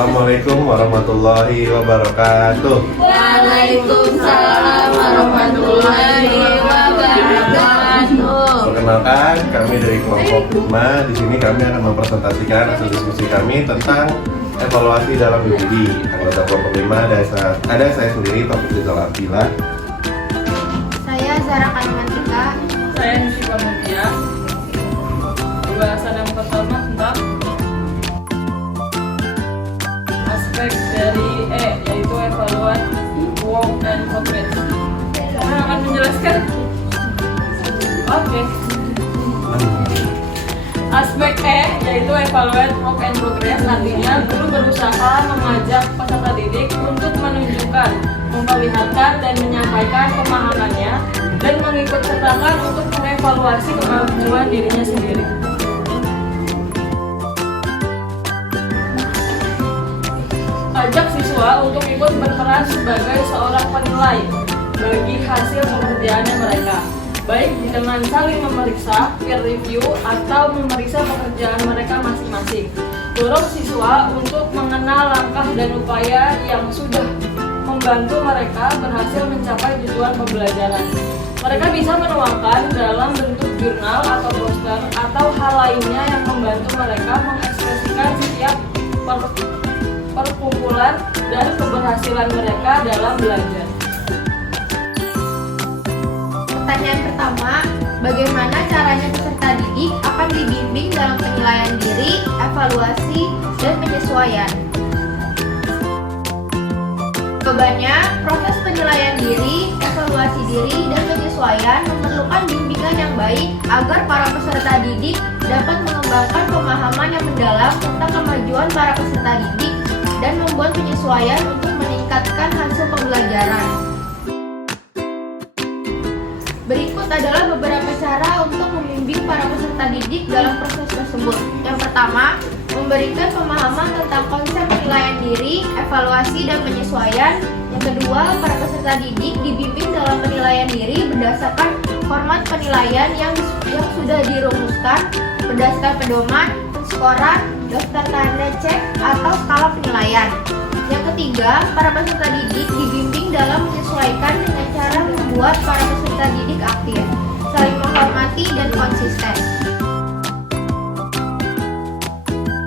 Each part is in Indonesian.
Assalamualaikum warahmatullahi wabarakatuh. Waalaikumsalam warahmatullahi wabarakatuh. Perkenalkan, kami dari kelompok 5. Di sini kami akan mempresentasikan hasil diskusi kami tentang evaluasi dalam biologi. Anggota kelompok 5 ada saya sendiri, Taufik Rizal Abdillah. Saya Zara Kanumantika. Saya Nusyifa Mutia. Pembahasan yang pertama tentang aspek dari yaitu evaluate work and progress. Saya akan menjelaskan. Oke. Aspek yaitu evaluate work and progress, artinya guru berusaha mengajak peserta didik untuk menunjukkan, memperlihatkan dan menyampaikan pemahamannya dan mengikut sertakan untuk mengevaluasi kemampuan dirinya sendiri. Ajak siswa untuk ikut berperan sebagai seorang penilai bagi hasil pekerjaannya mereka, baik dengan saling memeriksa, peer review, atau memeriksa pekerjaan mereka masing-masing. Dorong siswa untuk mengenal langkah dan upaya yang sudah membantu mereka berhasil mencapai tujuan pembelajaran. Mereka bisa menuangkan dalam bentuk jurnal atau poster atau hal lainnya yang membantu mereka mengekspresikan setiap perkumpulan dan keberhasilan mereka dalam belajar. Pertanyaan pertama, bagaimana caranya peserta didik akan dibimbing dalam penilaian diri, evaluasi, dan penyesuaian? Jawabannya, proses penilaian diri, evaluasi diri, dan penyesuaian memerlukan bimbingan yang baik agar para peserta didik dapat mengembangkan pemahaman yang mendalam tentang kemajuan para peserta didik dan membuat penyesuaian untuk meningkatkan hasil pembelajaran. Berikut adalah beberapa cara untuk membimbing para peserta didik dalam proses tersebut. Yang pertama, memberikan pemahaman tentang konsep penilaian diri, evaluasi, dan penyesuaian. Yang kedua, para peserta didik dibimbing dalam penilaian diri berdasarkan format penilaian yang sudah dirumuskan berdasarkan pedoman, penskoran, daftar tanda cek, atau skala penilaian. Yang ketiga, para peserta didik dibimbing dalam menyesuaikan dengan cara membuat para peserta didik aktif, saling menghormati, dan konsisten.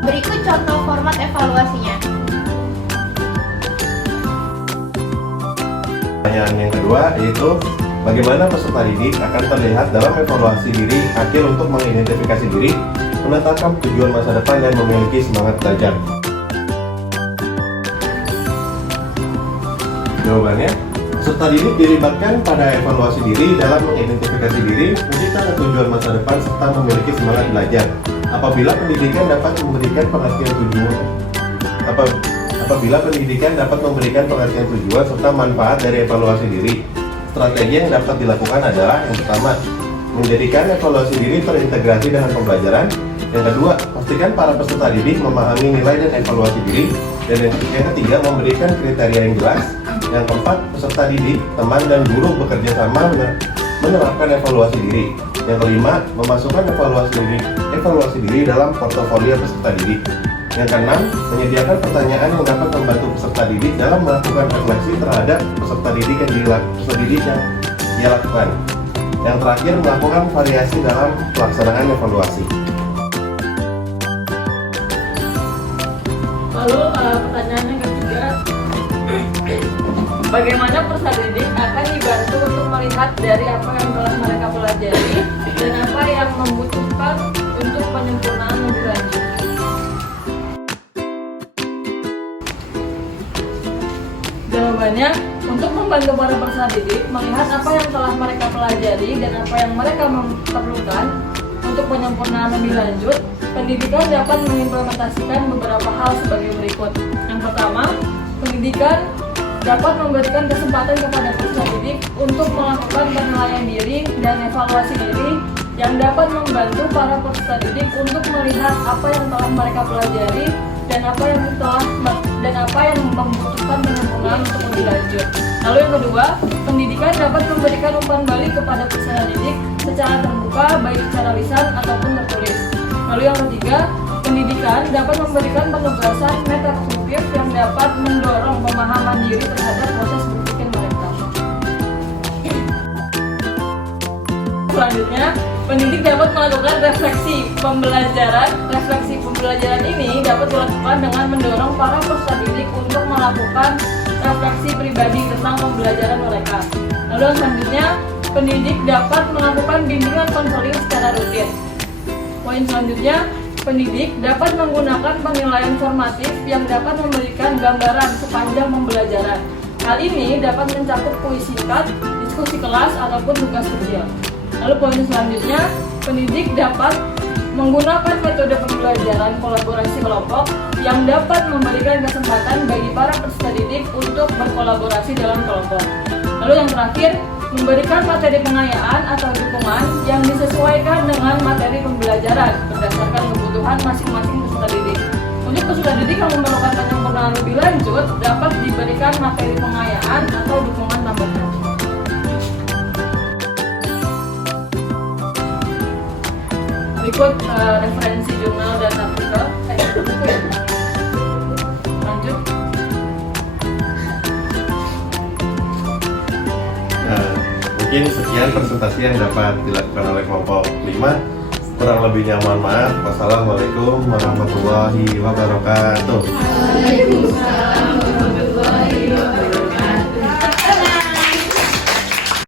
Berikut contoh format evaluasinya. Pertanyaan yang kedua yaitu bagaimana peserta didik akan terlihat dalam evaluasi diri akhir untuk mengidentifikasi diri, menetapkan tujuan masa depan, dan memiliki semangat belajar. Jawabannya, peserta didik dilibatkan pada evaluasi diri dalam mengidentifikasi diri, menciptakan tujuan masa depan, serta memiliki semangat belajar. Apabila pendidikan dapat memberikan pengertian tujuan serta manfaat dari evaluasi diri, strategi yang dapat dilakukan adalah yang pertama, menjadikan evaluasi diri terintegrasi dengan pembelajaran. Yang kedua, pastikan para peserta didik memahami nilai dan evaluasi diri. Dan yang ketiga, memberikan kriteria yang jelas. Yang keempat, peserta didik, teman, dan guru bekerja sama menerapkan evaluasi diri. Yang kelima, memasukkan evaluasi diri dalam portofolio peserta didik. Yang keenam, menyediakan pertanyaan yang dapat membantu peserta didik dalam melakukan refleksi terhadap peserta didik yang dia lakukan. Yang terakhir, melakukan variasi dalam pelaksanaan evaluasi. Lalu pertanyaan yang ketiga, bagaimana peserta didik akan dibantu untuk melihat dari apa yang telah mereka pelajari dan apa yang membutuhkan untuk penyempurnaan lebih lanjut? Jawabannya, untuk membantu para peserta didik melihat apa yang telah mereka pelajari dan apa yang mereka memerlukan untuk penyempurnaan lebih lanjut, pendidikan dapat mengimplementasikan beberapa hal sebagai berikut. Yang pertama, pendidikan dapat memberikan kesempatan kepada peserta didik untuk melakukan penilaian diri dan evaluasi diri yang dapat membantu para peserta didik untuk melihat apa yang telah mereka pelajari dan apa yang membutuhkan penyempurnaan untuk lebih lanjut. Lalu yang kedua, pendidikan dapat memberikan umpan balik kepada peserta didik secara terbuka baik secara lisan ataupun tertulis. Lalu yang ketiga, pendidikan Pendidikan dapat memberikan penugasan metakognitif yang dapat mendorong pemahaman diri terhadap proses berpikir mereka. Selanjutnya, pendidik dapat melakukan refleksi pembelajaran. Refleksi pembelajaran ini dapat dilakukan dengan mendorong para peserta didik untuk melakukan refleksi pribadi tentang pembelajaran mereka. Lalu selanjutnya, pendidik dapat melakukan bimbingan konseling secara rutin. Poin selanjutnya, pendidik dapat menggunakan penilaian formatif yang dapat memberikan gambaran sepanjang pembelajaran. Hal ini dapat mencakup kuis singkat, diskusi kelas, ataupun tugas kecil. Lalu poin selanjutnya, pendidik dapat menggunakan metode pembelajaran kolaborasi kelompok yang dapat memberikan kesempatan bagi para peserta didik untuk berkolaborasi dalam kelompok. Lalu yang terakhir, memberikan materi pengayaan atau dukungan yang disesuaikan dengan materi pembelajaran berdasarkan kebutuhan masing-masing peserta didik. Untuk peserta didik yang memerlukan penyempurnaan lebih lanjut, dapat diberikan materi pengayaan atau dukungan tambahan. Berikut referensi jurnal dan artikel. Lanjut. Mungkin sekian presentasi yang dapat dilakukan oleh kelompok 5. Kurang lebihnya mohon maaf. Wassalamualaikum warahmatullahi wabarakatuh. Waalaikumsalam.